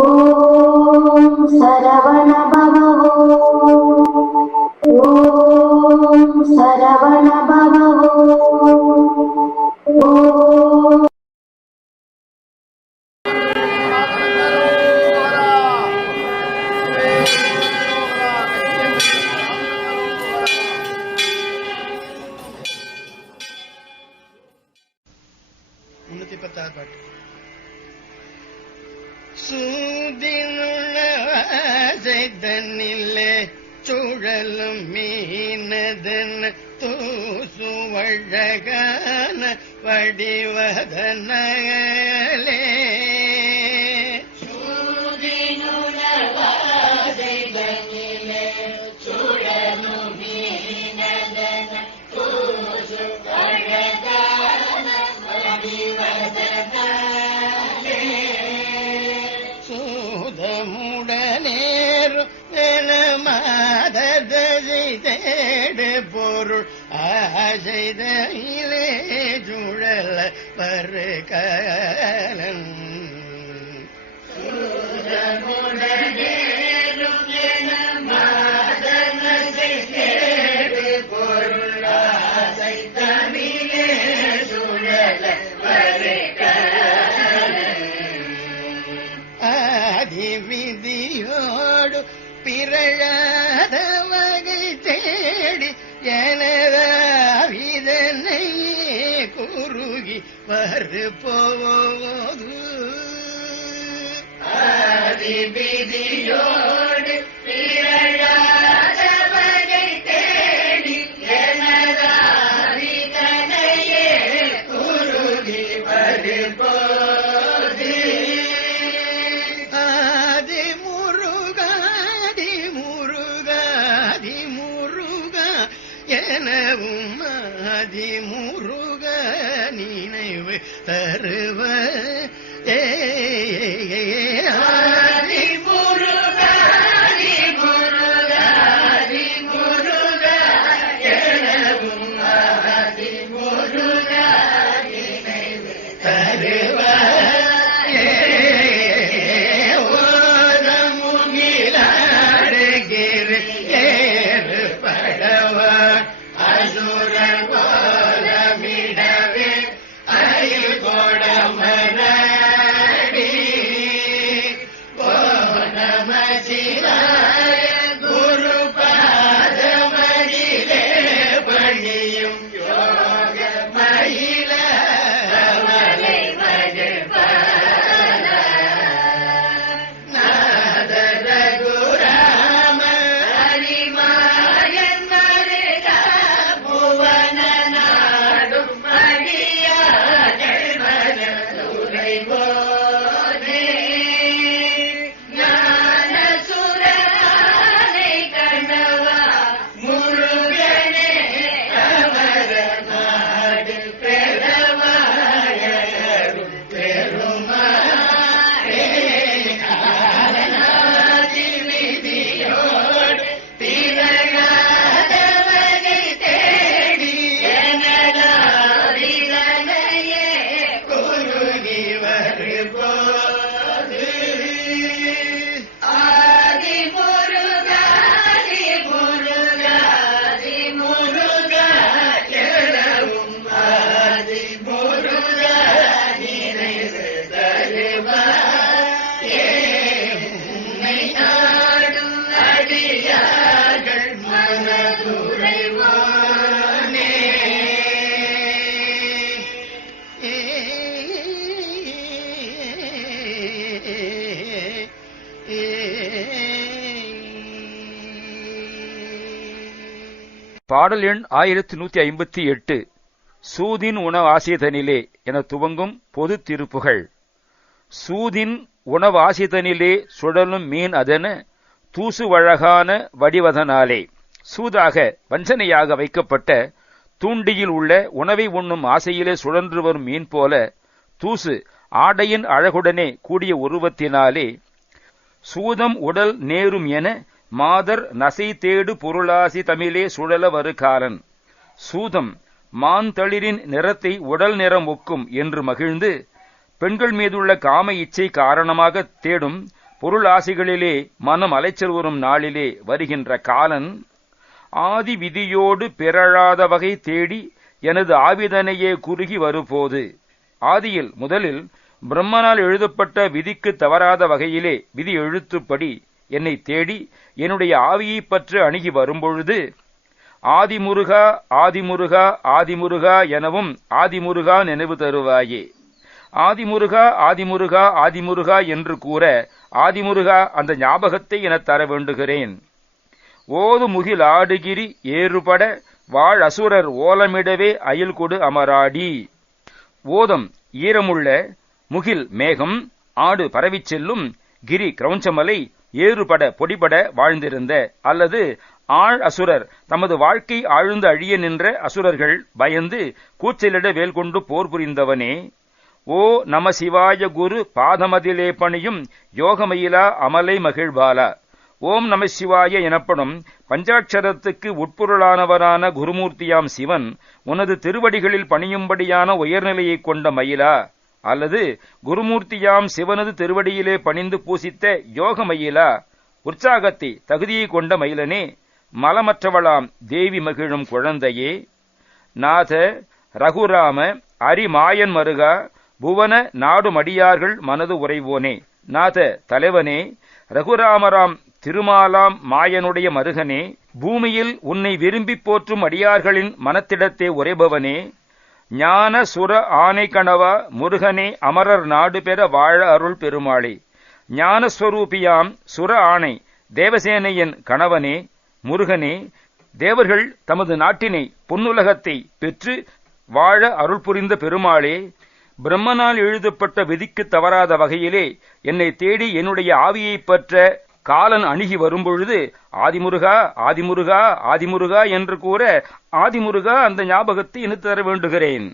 ஓம் சரவண മുന്നൂറ്റി പാട്ട് സൂതിനുള്ളതന്നില്ലേ ചുഴലും മീനതൻ തൂസുവഴകാന വടിവദനയലേ பொருள் ஆசைதையிலே சுழல வருகலன் ஆதி முருகாதி முருகாதி முருகா எனவும் ஆதி முருக. நினைவு தருவ ஏ பாடல் எண் ஆயிரத்தி நூற்றி ஐம்பத்தி எட்டு. சூதின் உணவாசிதனிலே என துவங்கும் பொது திருப்புகள். சூதின் உணவாசிதனிலே சுழலும் மீன் அதென தூசுவழகான வடிவதனாலே. சூதாக வஞ்சனையாக வைக்கப்பட்ட தூண்டியில் உள்ள உணவை உண்ணும் ஆசையிலே சுழன்று வரும் மீன் போல தூசு ஆடையின் அழகுடனே கூடிய உருவத்தினாலே சூதம் உடல் நேரும் என மாதர் நசை தேடு பொருளாசி தமிழே சுழல வரு காலன் சூதம் மாந்தளிரின் நிறத்தை உடல் நிறம் ஒக்கும் என்று மகிழ்ந்து பெண்கள் மீதுள்ள காம இச்சை காரணமாக தேடும் பொருள் ஆசைகளிலே மனம் அலைச்சல் வரும் நாளிலே வருகின்ற காலன் ஆதி விதியோடு பிறழாத வகை தேடி எனது ஆவிதனையே குறுகி வருபோது. ஆதியில் முதலில் பிரம்மனால் எழுதப்பட்ட விதிக்கு தவறாத வகையிலே விதி எழுத்துப்படி என்னை தேடி என்னுடைய ஆவியைப் பற்று அணுகி வரும்பொழுது ஆதிமுருகா ஆதிமுருகா ஆதிமுருகா எனவும் ஆதிமுருகா நினைவு தருவாயே. ஆதிமுருகா ஆதிமுருகா ஆதிமுருகா என்று கூற ஆதிமுருகா அந்த ஞாபகத்தை எனத் தர வேண்டுகிறேன். ஓது முகில் ஆடுகிரி ஏறுபட வாழ் அசுரர் ஓலமிடவே அயில் கொடு அமராடி. ஓதம் ஈரமுள்ள முகில் மேகம் ஆடு பரவிச் செல்லும் கிரி கிரௌஞ்சமலை ஏறுபட பொடிபட வாழ்ந்திருந்த அல்லது ஆழ் அசுரர் தமது வாழ்க்கை ஆழ்ந்து அழிய நின்ற அசுரர்கள் பயந்து கூச்சலிட வேல் கொண்டு போர் புரிந்தவனே. ஓ நம சிவாய குரு பாதமதிலே பணியும் யோகமயிலா அமலை மகிழ்வாலா ஓம் நம சிவாய எனப்படும் பஞ்சாட்சரத்துக்கு உட்பொருளானவரான குருமூர்த்தியாம் சிவன் உனது திருவடிகளில் பணியும்படியான உயர்நிலையைக் கொண்ட மயிலா. அல்லது குருமூர்த்தியாம் சிவனது திருவடியிலே பணிந்து பூசித்த யோக மயிலா உற்சாகத்தை தகுதியை கொண்ட மயிலனே மலமற்றவளாம் தேவி மகிழும் குழந்தையே. நாத ரகுராம அரிமாயன் மருகா புவன நாடுமடியார்கள் மனது உறைவோனே. நாத தலைவனே ரகுராமராம் திருமாலாம் மாயனுடைய மருகனே பூமியில் உன்னை விரும்பி போற்றும் அடியார்களின் மனத்திடத்தை உரைபவனே ஞான சுர ஆனை கணவா முருகனே அமரர் நாடு பெற வாழ அருள் பெருமாளே. ஞானஸ்வரூபியாம் சுர ஆணை தேவசேனையின் கணவனே முருகனே தேவர்கள் தமது நாட்டினை பொன்னுலகத்தை பெற்று வாழ அருள் புரிந்த பெருமாளே பிரம்மனால் எழுதப்பட்ட விதிக்கு தவறாத வகையிலே என்னை தேடி என்னுடைய ஆவியைப் பற்ற காலன் அணுகி வரும்பொழுது ஆதிமுருகா ஆதிமுருகா ஆதிமுருகா என்று கூற ஆதிமுருகா அந்த ஞாபகத்தை எனக்கு தர வேண்டுகிறேன்.